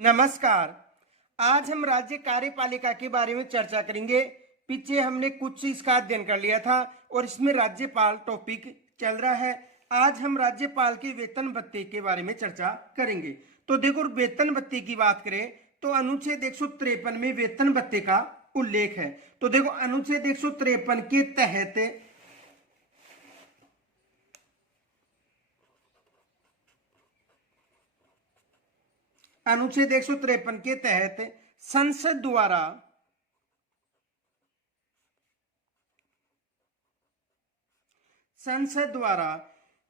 नमस्कार। आज हम राज्य कार्यपालिका के बारे में चर्चा करेंगे। पीछे हमने कुछ इसका अध्ययन कर लिया था और इसमें राज्यपाल टॉपिक चल रहा है। आज हम राज्यपाल के वेतन भत्ते के बारे में चर्चा करेंगे। तो देखो, वेतन भत्ते की बात करें तो अनुच्छेद 153 में वेतन भत्ते का उल्लेख है। तो देखो, अनुच्छेद 153 के तहत अनुच्छेद 153 के तहत संसद द्वारा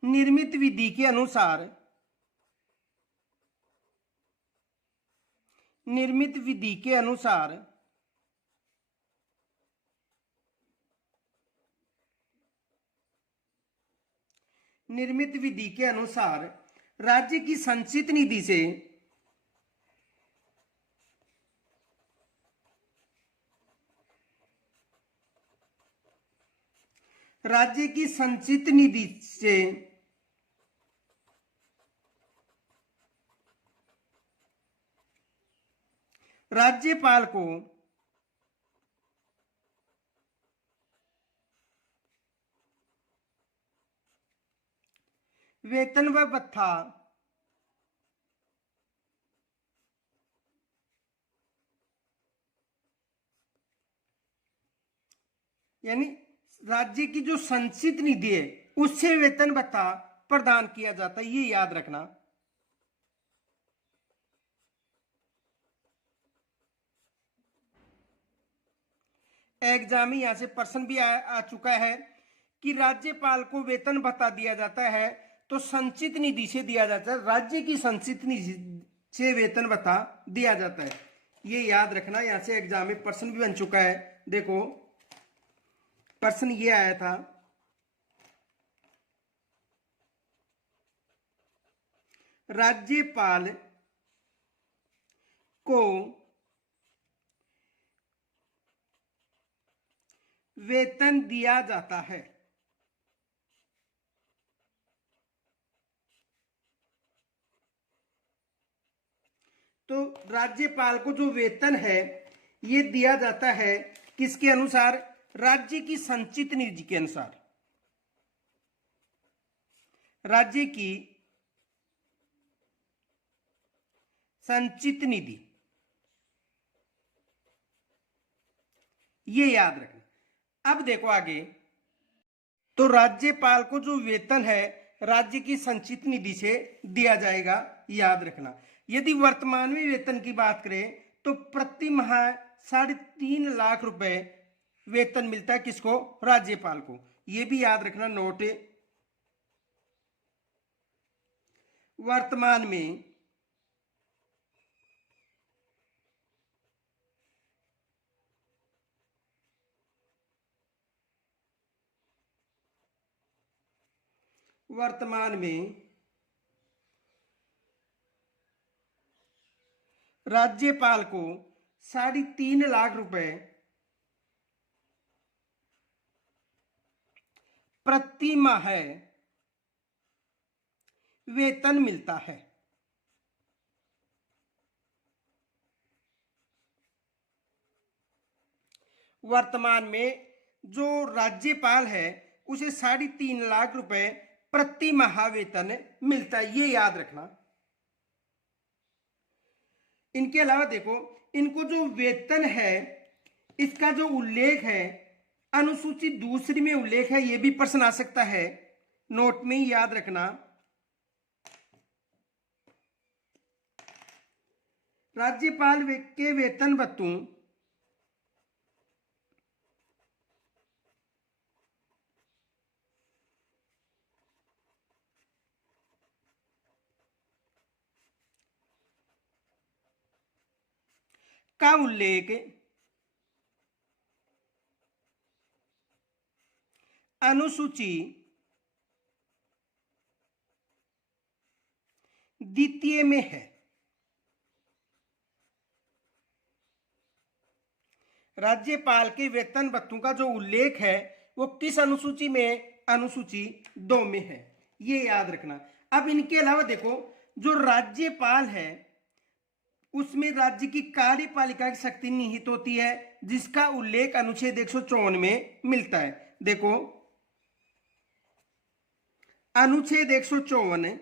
निर्मित विधि के अनुसार राज्य की संचित निधि से राज्यपाल को वेतन व भत्ता यानी राज्य की जो संचित निधि है उससे वेतन भत्ता प्रदान किया जाता है, ये याद रखना। एग्जाम में यहां से प्रश्न भी आ चुका है कि राज्यपाल को वेतन भत्ता दिया जाता है तो संचित निधि से दिया जाता है, राज्य की संचित निधि से वेतन भत्ता दिया जाता है, ये याद रखना। यहां से एग्जाम में प्रश्न भी बन चुका है। देखो, प्रश्न ये आया था, राज्यपाल को वेतन दिया जाता है तो राज्यपाल को जो वेतन है ये दिया जाता है किसके अनुसार? राज्य की संचित निधि के अनुसार। राज्य की संचित निधि, ये याद रखना। अब देखो आगे, तो राज्यपाल को जो वेतन है राज्य की संचित निधि से दिया जाएगा, याद रखना। यदि वर्तमान में वेतन की बात करें तो प्रति माह 3.5 लाख रुपए वेतन मिलता है किसको? राज्यपाल को। यह भी याद रखना नोट। वर्तमान में राज्यपाल को 3.5 लाख रुपए प्रति माह वेतन मिलता है। वर्तमान में जो राज्यपाल है उसे 3.5 लाख रुपए प्रति माह वेतन मिलता है, ये याद रखना। इनके अलावा देखो, इनको जो वेतन है इसका जो उल्लेख है अनुसूची 2 में उल्लेख है, ये भी प्रश्न आ सकता है, नोट में ही याद रखना। राज्यपाल के वेतन भत्तों का उल्लेख अनुसूची 2 में है। राज्यपाल के वेतन भत्तों का जो उल्लेख है वो किस अनुसूची में? अनुसूची 2 में है, ये याद रखना। अब इनके अलावा देखो, जो राज्यपाल है उसमें राज्य की कार्यपालिका की शक्ति निहित होती है, जिसका उल्लेख अनुच्छेद 154 में मिलता है। देखो, अनुच्छेद 154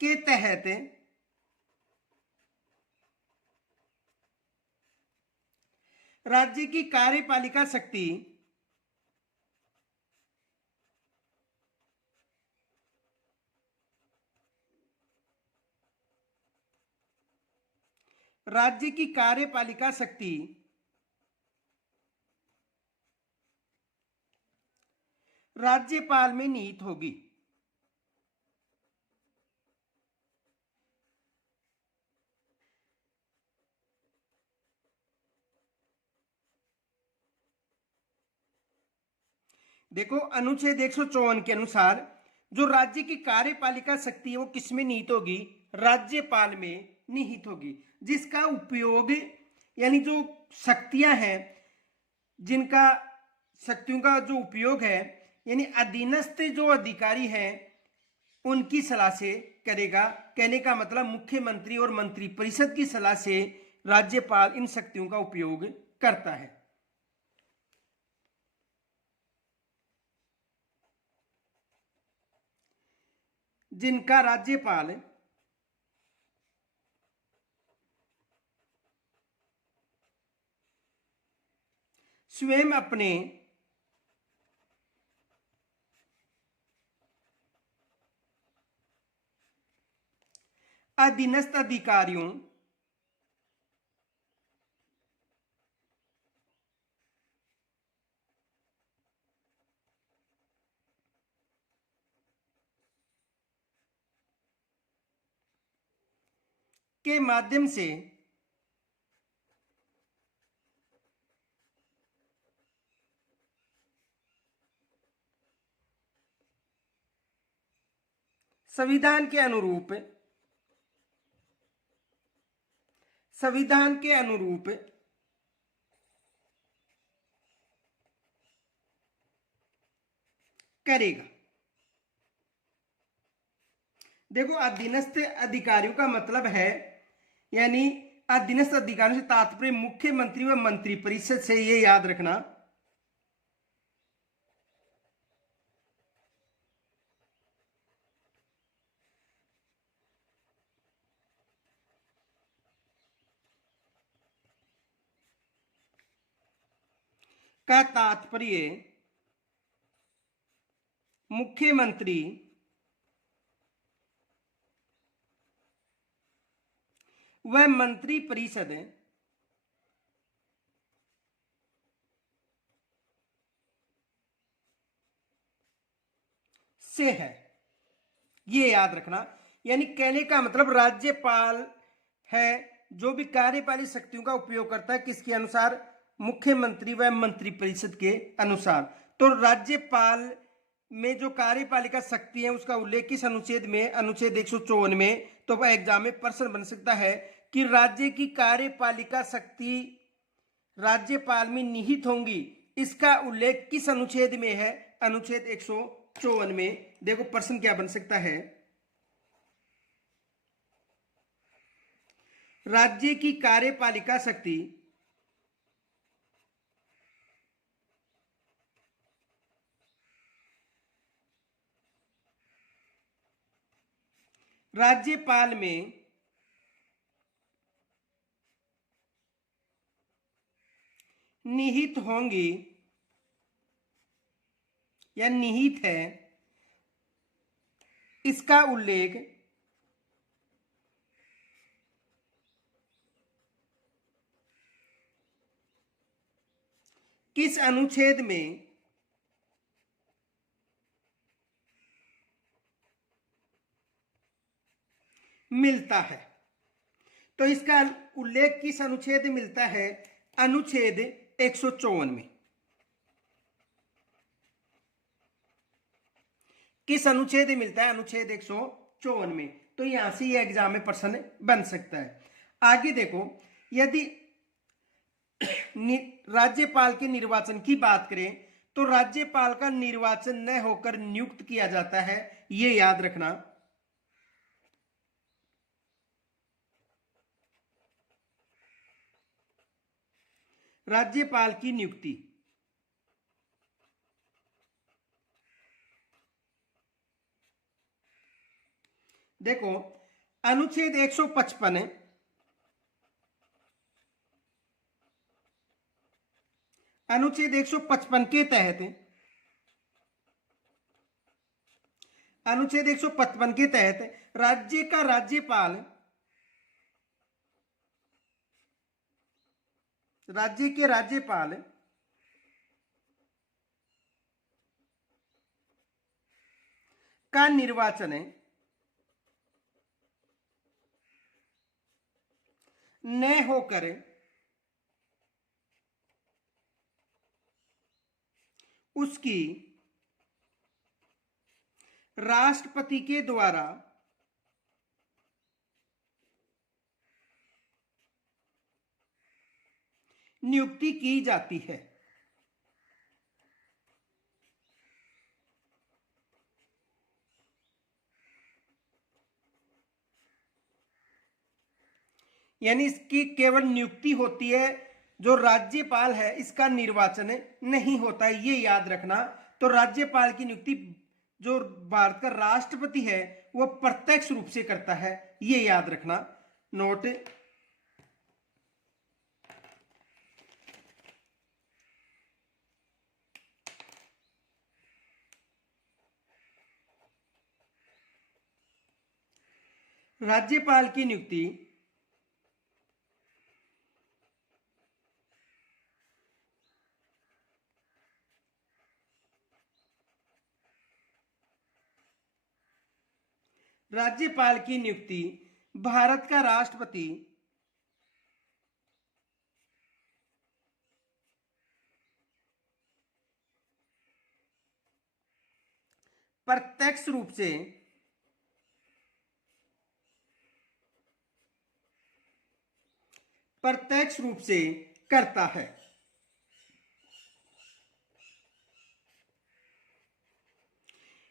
के तहत राज्य की कार्यपालिका शक्ति राज्य की कार्यपालिका शक्ति राज्यपाल में निहित होगी। देखो, अनुच्छेद 154 के अनुसार जो राज्य की कार्यपालिका शक्ति है वो किसमें निहित होगी? राज्यपाल में निहित होगी, जिसका उपयोग यानी जो शक्तियां हैं, जिनका शक्तियों का जो उपयोग है यानी अधीनस्थ जो अधिकारी हैं उनकी सलाह से करेगा। कहने का मतलब मुख्यमंत्री और मंत्रिपरिषद की सलाह से राज्यपाल इन शक्तियों का उपयोग करता है। जिनका राज्यपाल स्वयं अपने अधीनस्थ अधिकारियों के माध्यम से संविधान के अनुरूप करेगा। देखो, अधीनस्थ अधिकारियों का मतलब है यानी अधीनस्थ अधिकारियों से तात्पर्य मुख्यमंत्री व मंत्रिपरिषद से, ये याद रखना। का तात्पर्य मुख्यमंत्री व मंत्रिपरिषद से है, ये याद रखना। यानी कहने का मतलब राज्यपाल है जो भी कार्यपालिक शक्तियों का उपयोग करता है, किसके अनुसार? मुख्यमंत्री व मंत्रिपरिषद के अनुसार। तो राज्यपाल में जो कार्यपालिका शक्ति है उसका उल्लेख किस अनुच्छेद में? अनुच्छेद 154 में। तो वह एग्जाम में प्रश्न बन सकता है कि राज्य की कार्यपालिका शक्ति राज्यपाल में निहित होंगी, इसका उल्लेख किस अनुच्छेद में है? अनुच्छेद 154 में। देखो प्रश्न क्या बन सकता है, राज्य की कार्यपालिका शक्ति राज्यपाल में निहित होंगी या निहित है, इसका उल्लेख किस अनुच्छेद में मिलता है? तो इसका उल्लेख किस अनुच्छेद में मिलता है? अनुच्छेद 154 में। किस अनुच्छेद में मिलता है? अनुच्छेद 154 में। तो यहां से ये एग्जाम में प्रश्न बन सकता है। आगे देखो, यदि राज्यपाल के निर्वाचन की बात करें तो राज्यपाल का निर्वाचन न होकर नियुक्त किया जाता है, ये याद रखना। राज्यपाल की नियुक्ति, देखो अनुच्छेद 155 अनुच्छेद 155 के तहत, अनुच्छेद 155 के तहत राज्य का राज्यपाल, राज्य के राज्यपाल का निर्वाचन न होकर उसकी राष्ट्रपति के द्वारा नियुक्ति की जाती है। यानी इसकी केवल नियुक्ति होती है, जो राज्यपाल है इसका निर्वाचन नहीं होता है, ये याद रखना। तो राज्यपाल की नियुक्ति जो भारत का राष्ट्रपति है वो प्रत्यक्ष रूप से करता है, ये याद रखना। नोट, राज्यपाल की नियुक्ति राज्यपाल की नियुक्ति भारत का राष्ट्रपति प्रत्यक्ष रूप से करता है।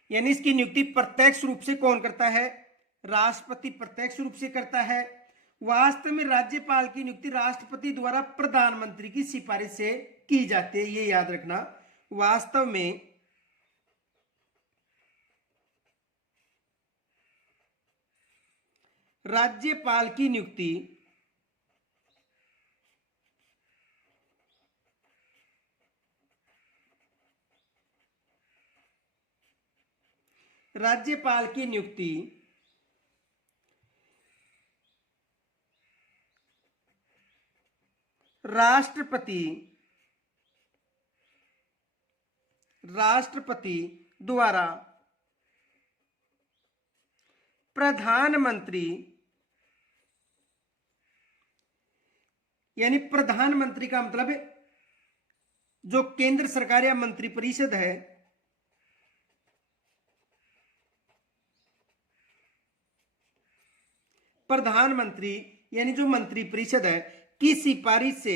यानी इसकी नियुक्ति प्रत्यक्ष रूप से कौन करता है? राष्ट्रपति प्रत्यक्ष रूप से करता है। वास्तव में राज्यपाल की नियुक्ति राष्ट्रपति द्वारा प्रधानमंत्री की सिफारिश से की जाती है, ये याद रखना। वास्तव में राज्यपाल की नियुक्ति राज्यपाल की नियुक्ति राष्ट्रपति द्वारा प्रधानमंत्री, यानी प्रधानमंत्री का मतलब जो केंद्र सरकार या मंत्रिपरिषद है, प्रधानमंत्री यानी जो मंत्रिपरिषद है की सिफारिश से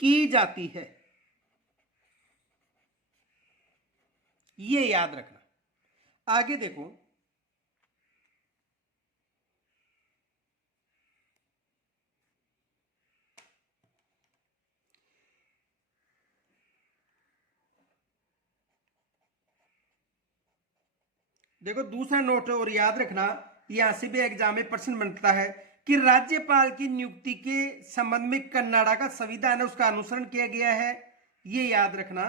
की जाती है, ये याद रखना। आगे देखो, देखो दूसरा नोट और याद रखना, यहां से भी एग्जाम में प्रश्न बनता है कि राज्यपाल की नियुक्ति के संबंध में कनाडा का संविधान है उसका अनुसरण किया गया है, ये याद रखना।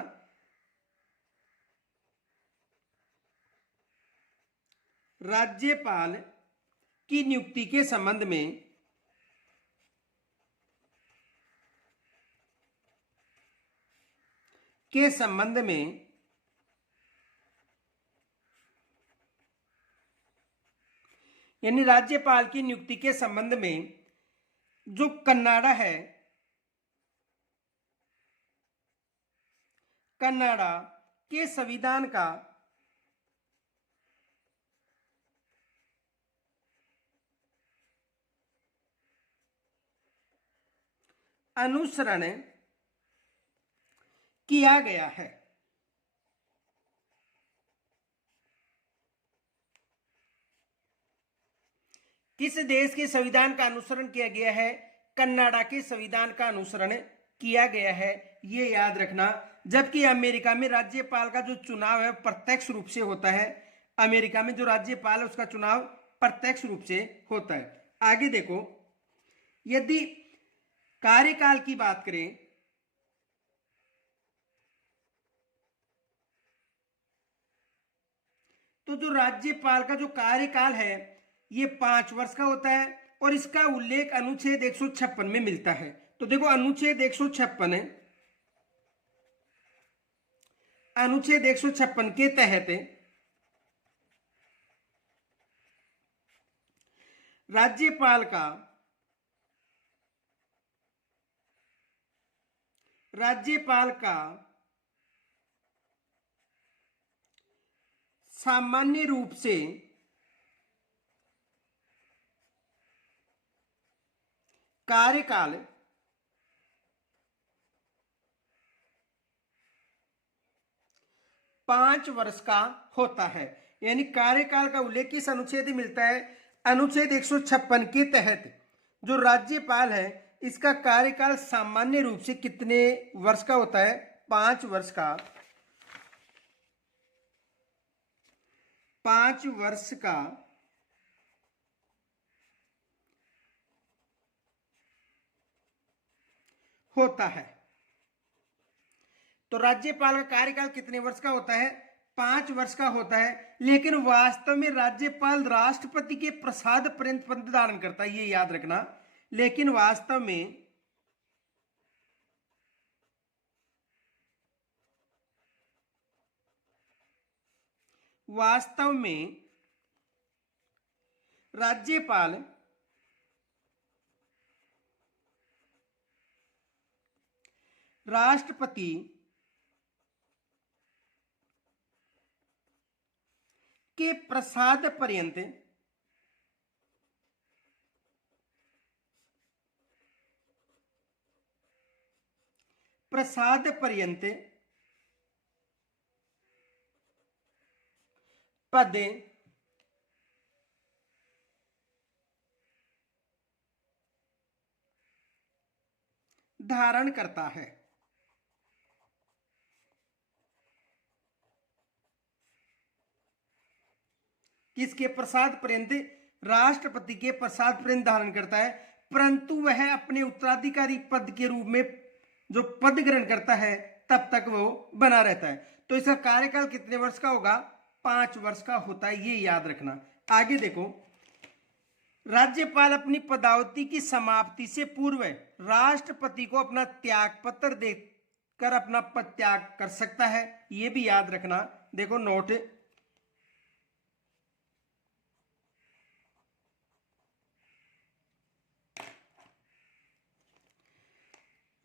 राज्यपाल की नियुक्ति के संबंध में यानी राज्यपाल की नियुक्ति के संबंध में जो कनाडा है, कनाडा के संविधान का अनुसरण किया गया है। किस देश के संविधान का अनुसरण किया गया है? कनाडा के संविधान का अनुसरण किया गया है, ये याद रखना। जबकि अमेरिका में राज्यपाल का जो चुनाव है प्रत्यक्ष रूप से होता है। अमेरिका में जो राज्यपाल है उसका चुनाव प्रत्यक्ष रूप से होता है। आगे देखो, यदि कार्यकाल की बात करें तो जो राज्यपाल का जो कार्यकाल है ये 5 वर्ष का होता है और इसका उल्लेख अनुच्छेद 156 में मिलता है। तो देखो अनुच्छेद 156 है, अनुच्छेद 156 के तहत राज्यपाल का सामान्य रूप से कार्यकाल 5 वर्ष का होता है। यानी कार्यकाल का उल्लेख किस अनुच्छेद में मिलता है? अनुच्छेद 156 के तहत जो राज्यपाल है इसका कार्यकाल सामान्य रूप से कितने वर्ष का होता है? 5 वर्ष का। 5 वर्ष का होता है। तो राज्यपाल का कार्यकाल कितने वर्ष का होता है? 5 वर्ष का होता है। लेकिन वास्तव में राज्यपाल राष्ट्रपति के प्रसाद पर्यंत पद धारण करता है, ये याद रखना। लेकिन वास्तव में राज्यपाल राष्ट्रपति के प्रसाद पर्यंत पद धारण करता है। किसके प्रसाद पर्यंत? राष्ट्रपति के प्रसाद पर्यंत धारण करता है, परंतु वह अपने उत्तराधिकारी पद के रूप में जो पद ग्रहण करता है तब तक वो बना रहता है। तो इसका कार्यकाल कितने वर्ष का होगा? 5 वर्ष का होता है, ये याद रखना। आगे देखो, राज्यपाल अपनी पदावधि की समाप्ति से पूर्व राष्ट्रपति को अपना त्याग पत्र देकर अपना पद त्याग कर सकता है, ये भी याद रखना। देखो नोट,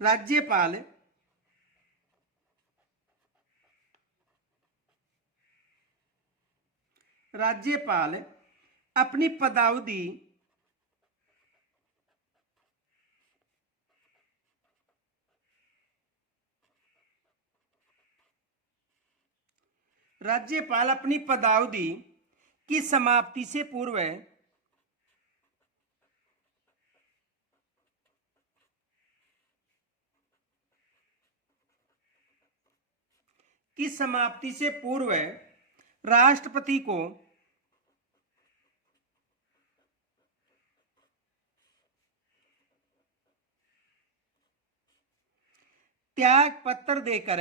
राज्यपाल अपनी पदावधि की समाप्ति से पूर्व राष्ट्रपति को त्याग पत्र देकर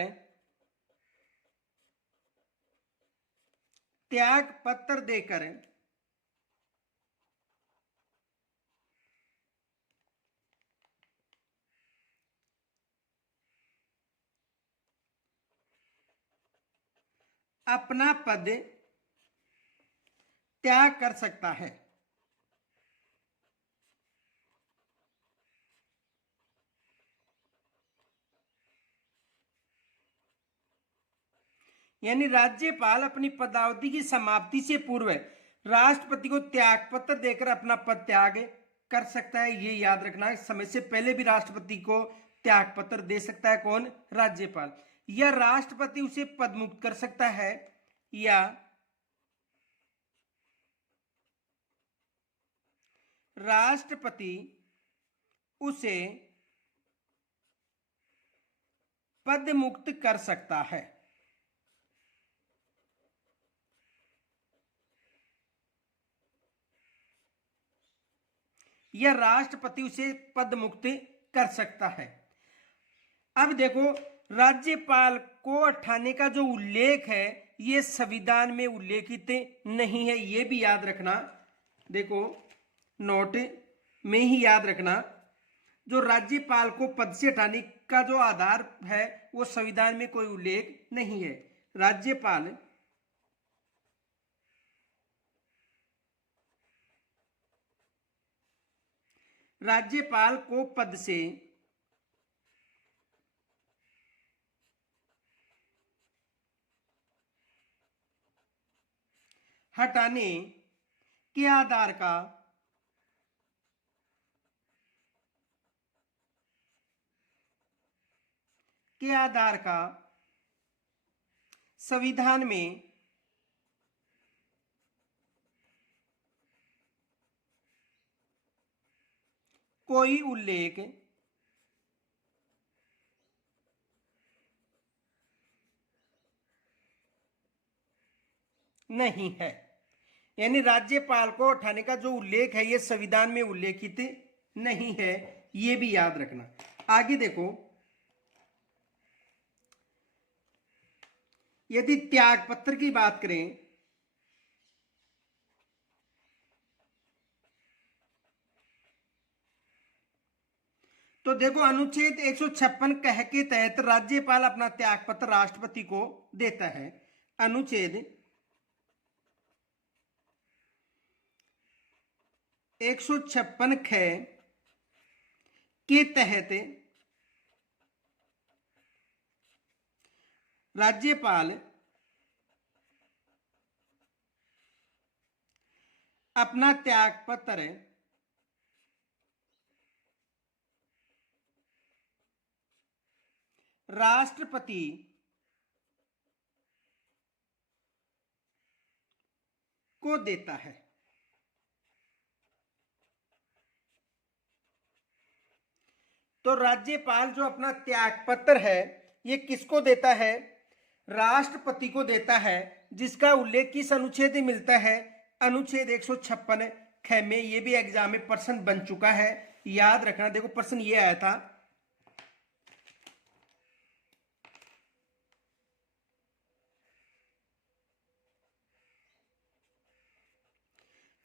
अपना पद त्याग कर सकता है। यानी राज्यपाल अपनी पदावधि की समाप्ति से पूर्व राष्ट्रपति को त्याग पत्र देकर अपना पद त्याग कर सकता है, ये याद रखना। समय से पहले भी राष्ट्रपति को त्याग पत्र दे सकता है कौन? राज्यपाल। या राष्ट्रपति उसे पदमुक्त कर सकता है, या राष्ट्रपति उसे पद मुक्त कर सकता है। या राष्ट्रपति उसे पद मुक्त कर सकता है। अब देखो, राज्यपाल को हटाने का जो उल्लेख है ये संविधान में उल्लेखित नहीं है, ये भी याद रखना। देखो, नोट में ही याद रखना, जो राज्यपाल को पद से हटाने का जो आधार है वो संविधान में कोई उल्लेख नहीं है। राज्यपाल को पद से हटाने के आधार का संविधान में कोई उल्लेख नहीं है। यानी राज्यपाल को हटाने का जो उल्लेख है ये संविधान में उल्लेखित नहीं है, ये भी याद रखना। आगे देखो, यदि त्याग पत्र की बात करें तो देखो, अनुच्छेद 156 कह के तहत राज्यपाल अपना त्याग पत्र राष्ट्रपति को देता है। अनुच्छेद 156 ख के तहत राज्यपाल अपना त्याग पत्र राष्ट्रपति को देता है। तो राज्यपाल जो अपना त्याग पत्र है ये किसको देता है? राष्ट्रपति को देता है, जिसका उल्लेख किस अनुच्छेद में मिलता है? अनुच्छेद 156 ख में। ये भी एग्जाम में प्रश्न बन चुका है, याद रखना। देखो, प्रश्न ये आया था,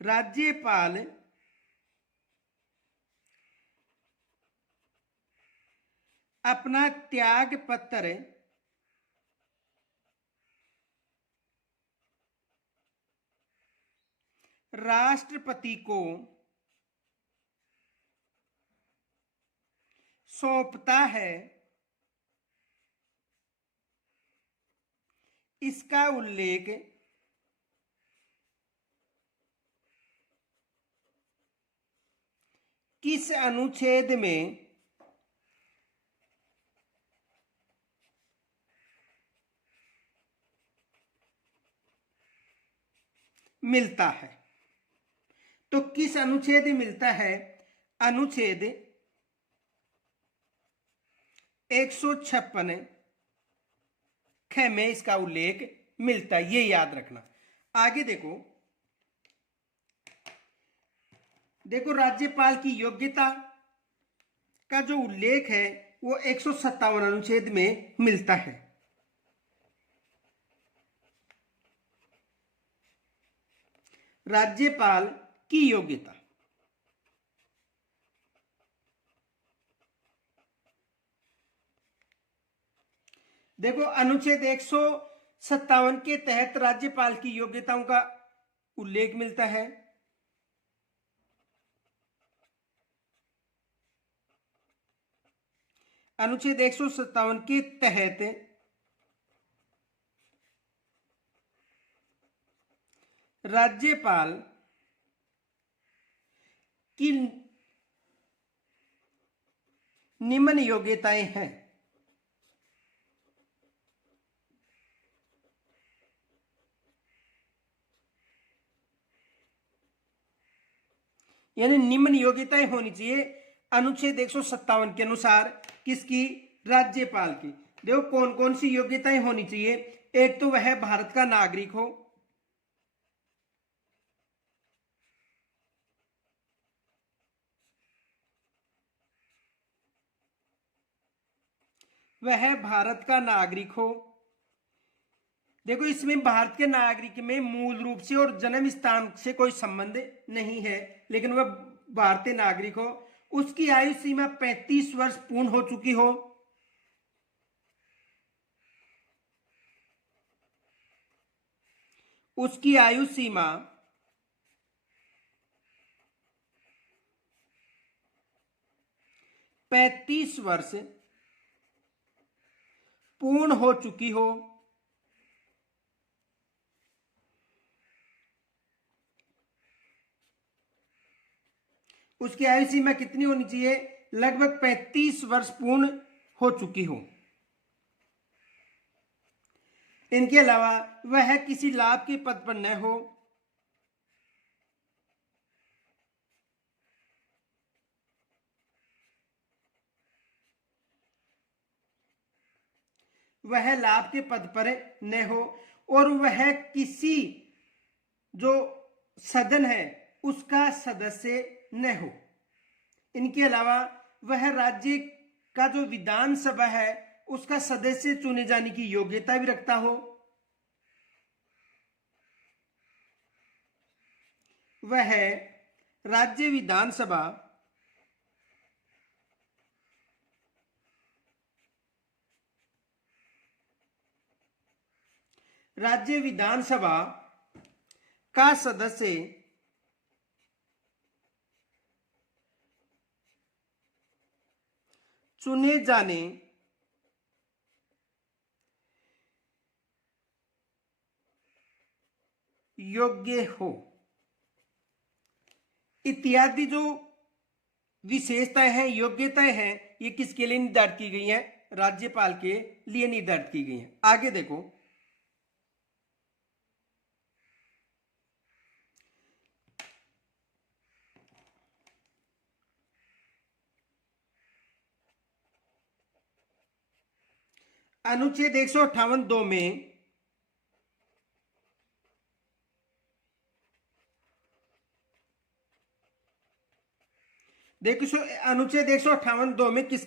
राज्यपाल अपना त्याग पत्र राष्ट्रपति को सौंपता है, इसका उल्लेख किस अनुच्छेद में मिलता है? तो किस अनुच्छेद में मिलता है? अनुच्छेद 156 ख में इसका उल्लेख मिलता है, ये याद रखना। आगे देखो, राज्यपाल की योग्यता का जो उल्लेख है वो 157 अनुच्छेद में मिलता है। राज्यपाल की योग्यता, देखो, अनुच्छेद 157 के तहत राज्यपाल की योग्यताओं का उल्लेख मिलता है। अनुच्छेद 157 के तहत राज्यपाल की निम्न योग्यताएं हैं। यानी निम्न योग्यताएं होनी चाहिए अनुच्छेद 157 के अनुसार किसकी, राज्यपाल की। देखो कौन कौन सी योग्यताएं होनी चाहिए। एक तो वह भारत का नागरिक हो, वह भारत का नागरिक हो। देखो इसमें भारत के नागरिक में मूल रूप से और जन्म स्थान से कोई संबंध नहीं है, लेकिन वह भारतीय नागरिक हो। उसकी आयु सीमा 35 वर्ष पूर्ण हो चुकी हो। उसकी आयु सीमा 35 वर्ष पूर्ण हो चुकी हो। उसकी आयु सीमा कितनी होनी चाहिए, लगभग 35 वर्ष पूर्ण हो चुकी हो। इनके अलावा वह किसी लाभ के पद पर न हो। वह लाभ के पद पर न हो और वह किसी जो सदन है उसका सदस्य न हो। इनके अलावा वह राज्य का जो विधानसभा है उसका सदस्य चुने जाने की योग्यता भी रखता हो। वह राज्य विधानसभा का सदस्य चुने जाने योग्य हो। इत्यादि जो विशेषताएं हैं, योग्यताएं हैं, ये किसके लिए निर्धारित की गई हैं, राज्यपाल के लिए निर्धारित की गई हैं। आगे देखो, अनुच्छेद 158(2) में देखो अनुच्छेद 158(2) में किस,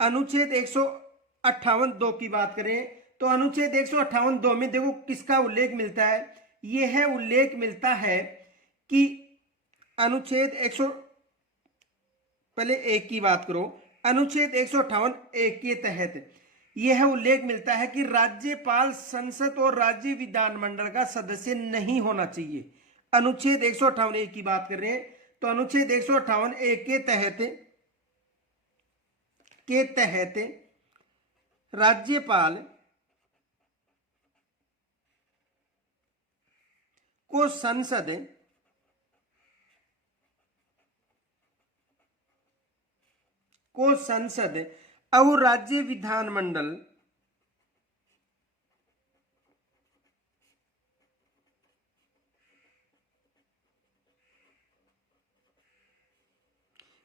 अनुच्छेद 158(2) की बात करें तो अनुच्छेद 158(2) में देखो किसका उल्लेख मिलता है। यह उल्लेख मिलता है कि अनुच्छेद 100 पहले एक की बात करो। अनुच्छेद 158(1) के तहत यह उल्लेख मिलता है कि राज्यपाल संसद और राज्य विधानमंडल का सदस्य नहीं होना चाहिए। अनुच्छेद 158(1) की बात कर रहे हैं तो अनुच्छेद 158(1) के तहत राज्यपाल को संसद और राज्य विधानमंडल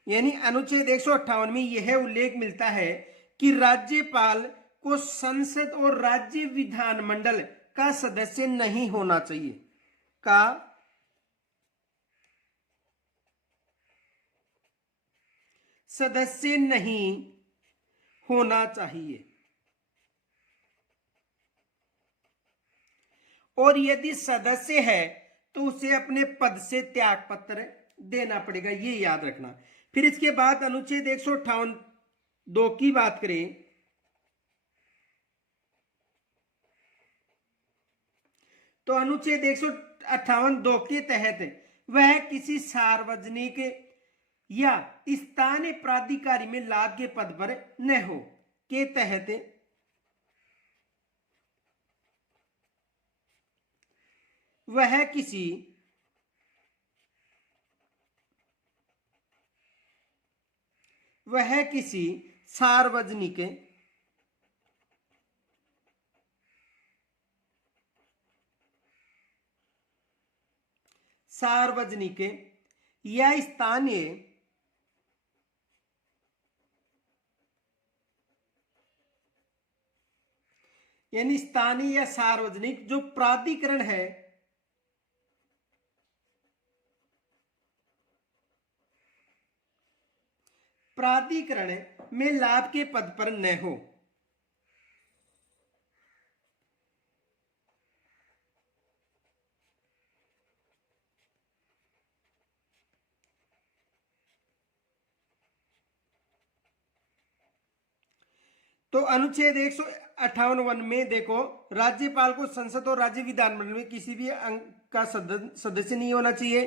यानी अनुच्छेद 158 में यह उल्लेख मिलता है कि राज्यपाल को संसद और राज्य विधानमंडल का सदस्य नहीं होना चाहिए, का सदस्य नहीं होना चाहिए। और यदि सदस्य है तो उसे अपने पद से त्याग पत्र देना पड़ेगा, ये याद रखना। फिर इसके बाद अनुच्छेद 158(2) की बात करें तो अनुच्छेद 158(2) के तहत वह किसी सार्वजनिक या स्थानीय प्राधिकारी में लाभ के पद पर न हो के तहत वह किसी वह किसी सार्वजनिक सार्वजनिक या स्थानीय यानी स्थानीय या सार्वजनिक जो प्राधिकरण है प्राधिकरण में लाभ के पद पर न हो। तो अनुच्छेद 158 में देखो, राज्यपाल को संसद और राज्य विधानमंडल में किसी भी अंग का सदस्य नहीं होना चाहिए।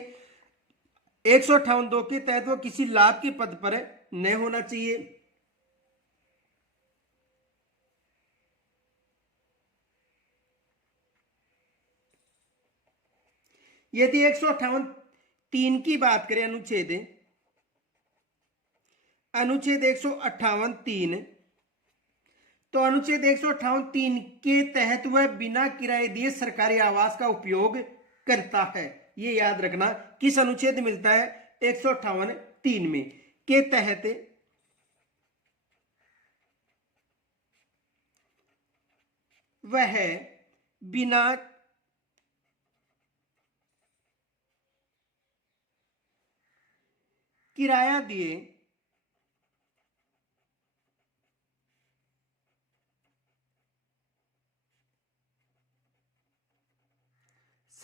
158(2) के तहत वो किसी लाभ के पद पर न होना चाहिए। यदि 158(3) की बात करें, अनुच्छेद 158(3), तो अनुच्छेद 158(3) के तहत वह बिना किराए दिए सरकारी आवास का उपयोग करता है। ये याद रखना, किस अनुच्छेद मिलता है? 158(3) में के तहत वह बिना किराया दिए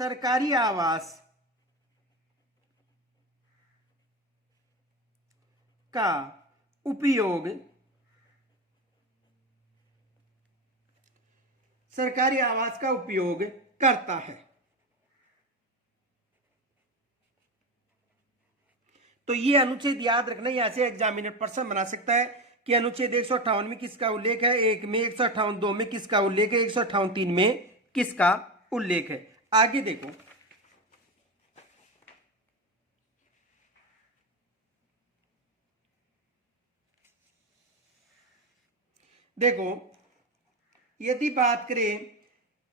सरकारी आवास का उपयोग करता है। तो ये अनुच्छेद याद रखना, यहां से एग्जामिनर प्रश्न बना सकता है कि अनुच्छेद 158 में किसका उल्लेख है, 1 में, 158(2) में किसका उल्लेख है, 158(3) में किसका उल्लेख है। आगे देखो, यदि बात करें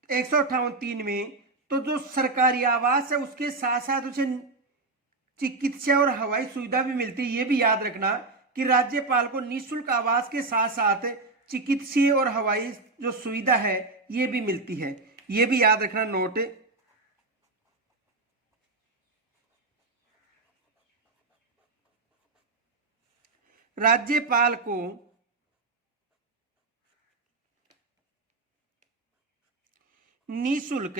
158(3) में, तो जो सरकारी आवास है उसके साथ साथ उसे चिकित्सा और हवाई सुविधा भी मिलती है। ये भी याद रखना कि राज्यपाल को निःशुल्क आवास के साथ साथ चिकित्सीय और हवाई जो सुविधा है ये भी मिलती है। ये भी याद रखना, नोट। राज्यपाल को निःशुल्क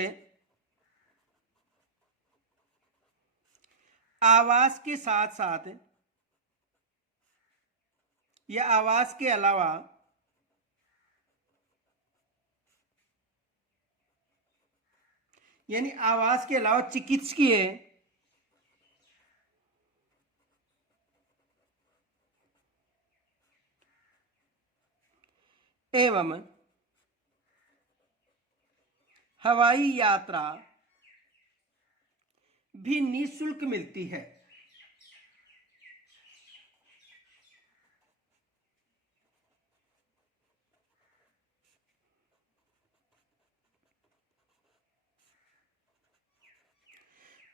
आवास के साथ साथ या आवास के अलावा यानी आवास के अलावा चिकित्सकीय एवं हवाई यात्रा भी निःशुल्क मिलती है।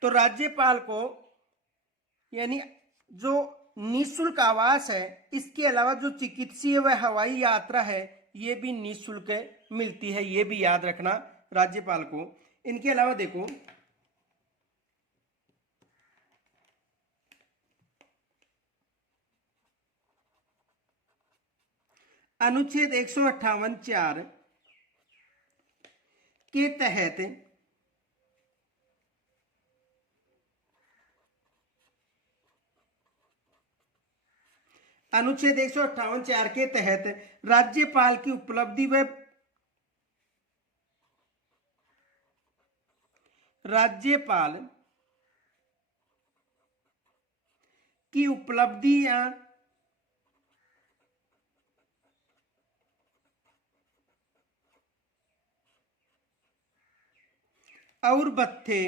तो राज्यपाल को यानी जो निःशुल्क आवास है, इसके अलावा जो चिकित्सीय व हवाई यात्रा है ये भी निःशुल्क मिलती है। ये भी याद रखना राज्यपाल को। इनके अलावा देखो, अनुच्छेद 158(4) के तहत अनुच्छेद 158(4) के तहत राज्यपाल की उपलब्धि व राज्यपाल की उपलब्धियां और भत्ते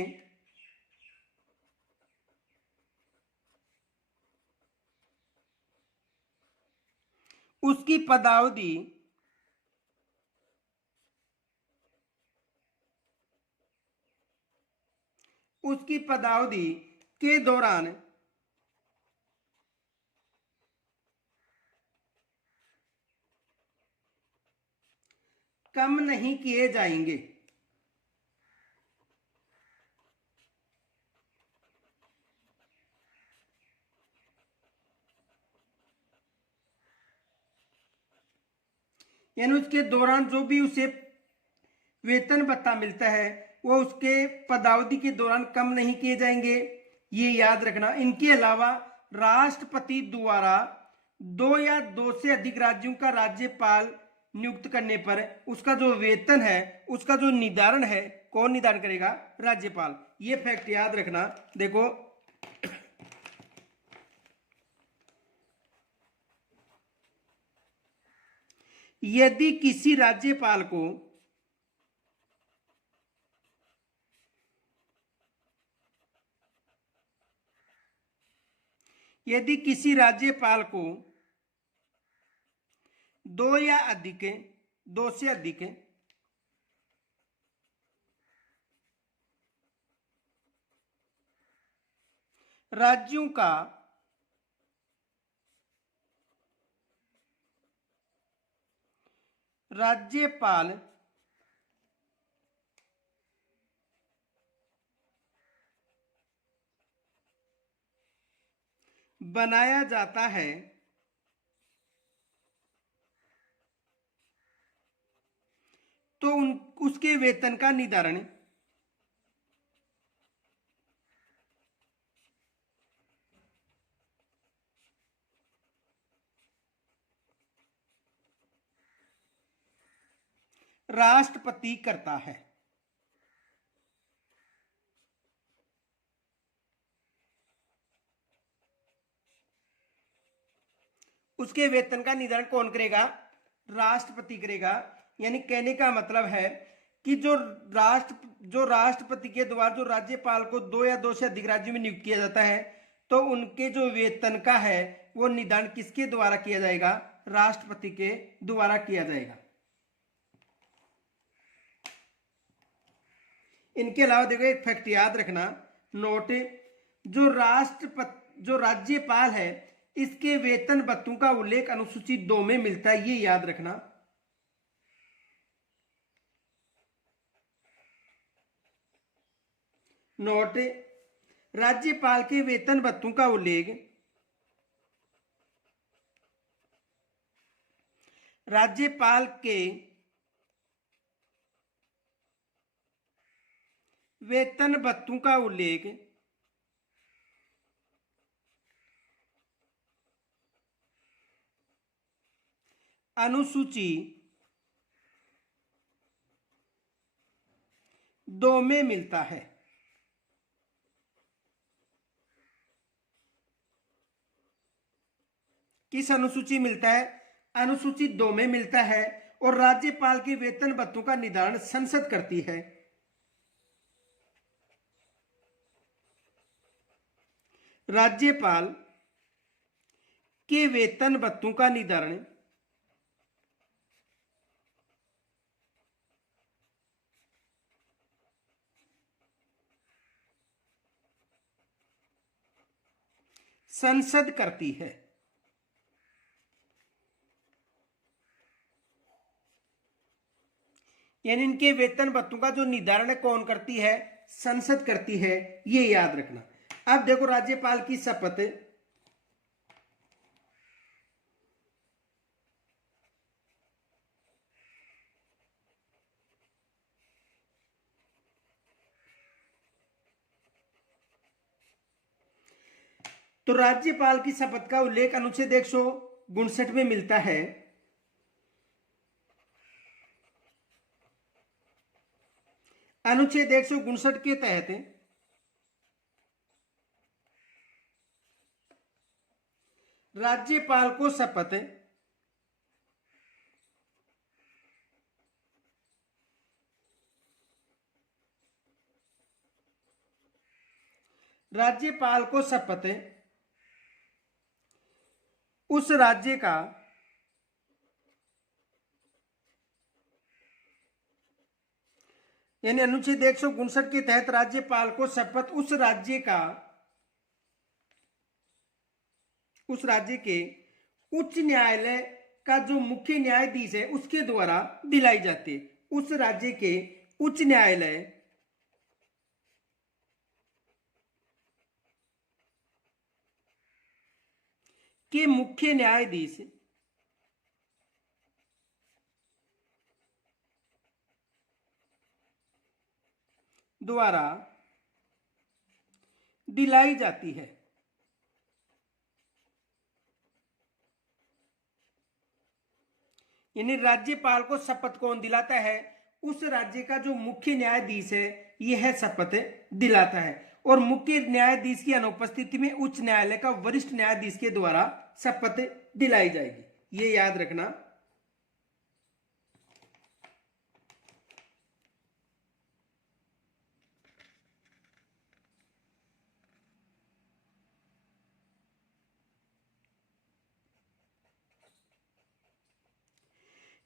उसकी पदावधि के दौरान कम नहीं किए जाएंगे। यानी उसके दौरान जो भी उसे वेतन भत्ता मिलता है वो उसके पदावधि के दौरान कम नहीं किए जाएंगे, ये याद रखना। इनके अलावा राष्ट्रपति द्वारा 2 या 2 से अधिक राज्यों का राज्यपाल नियुक्त करने पर उसका जो वेतन है उसका जो निर्धारण है कौन निर्धारण करेगा? राज्यपाल। ये फैक्ट याद रखना। देखो, यदि किसी राज्यपाल को यदि किसी राज्यपाल को 2 या अधिक 2 से अधिक राज्यों का राज्यपाल बनाया जाता है तो उसके वेतन का निर्धारण राष्ट्रपति करता है। उसके वेतन का निर्धारण कौन करेगा? राष्ट्रपति करेगा। यानी कहने का मतलब है कि जो राष्ट्रपति के द्वारा जो राज्यपाल को 2 या 2 से अधिक राज्यों में नियुक्त किया जाता है तो उनके जो वेतन का है वो निर्धारण किसके द्वारा किया जाएगा? राष्ट्रपति के द्वारा किया जाएगा। इनके अलावा देखो एक फैक्ट याद रखना, नोट, जो राज्यपाल है इसके वेतन भत्तों का उल्लेख अनुसूची 2 में मिलता है, ये याद रखना। नोट, राज्यपाल के वेतन भत्तों का उल्लेख राज्यपाल के वेतन भत्तों का उल्लेख अनुसूची 2 में मिलता है। किस अनुसूची मिलता है? अनुसूची 2 में मिलता है। और राज्यपाल के वेतन भत्तों का निर्धारण संसद करती है। राज्यपाल के वेतन भत्तों का निर्धारण संसद करती है। यानी इनके वेतन भत्तों का जो निर्धारण कौन करती है? संसद करती है, ये याद रखना। अब देखो राज्यपाल की शपथ। तो राज्यपाल की शपथ का उल्लेख अनुच्छेद 159 में मिलता है। अनुच्छेद 159 के तहत राज्यपाल को शपथ उस राज्य का यानी अनुच्छेद 159 के तहत राज्यपाल को शपथ उस राज्य के उच्च न्यायालय का जो मुख्य न्यायाधीश है उसके द्वारा दिलाई जाती है। उस राज्य के उच्च न्यायालय के मुख्य न्यायाधीश द्वारा दिलाई जाती है। यानी राज्यपाल को शपथ कौन दिलाता है? उस राज्य का जो मुख्य न्यायाधीश है यह शपथ दिलाता है, और मुख्य न्यायाधीश की अनुपस्थिति में उच्च न्यायालय का वरिष्ठ न्यायाधीश के द्वारा शपथ दिलाई जाएगी। ये याद रखना।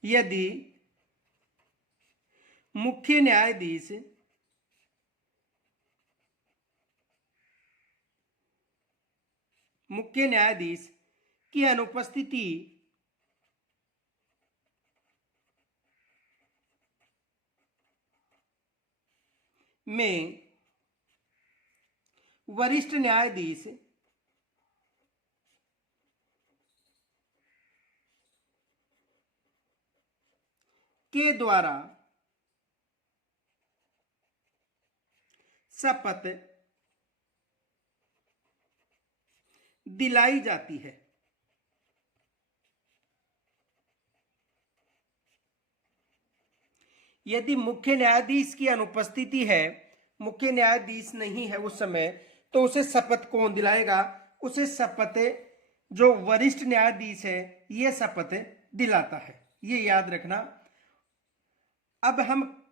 यदि मुख्य न्यायाधीश की अनुपस्थिति में वरिष्ठ न्यायाधीश के द्वारा शपथ दिलाई जाती है। यदि मुख्य न्यायाधीश की अनुपस्थिति है, मुख्य न्यायाधीश नहीं है उस समय, तो उसे शपथ कौन दिलाएगा? उसे शपथ जो वरिष्ठ न्यायाधीश है यह शपथ दिलाता है। ये याद रखना। अब हम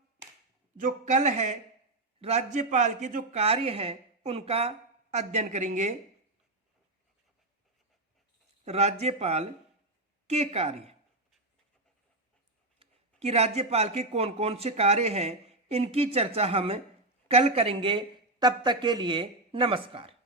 जो कल है राज्यपाल के जो कार्य हैं उनका अध्ययन करेंगे। राज्यपाल के कार्य, कि राज्यपाल के कौन कौन से कार्य हैं, इनकी चर्चा हम कल करेंगे। तब तक के लिए नमस्कार।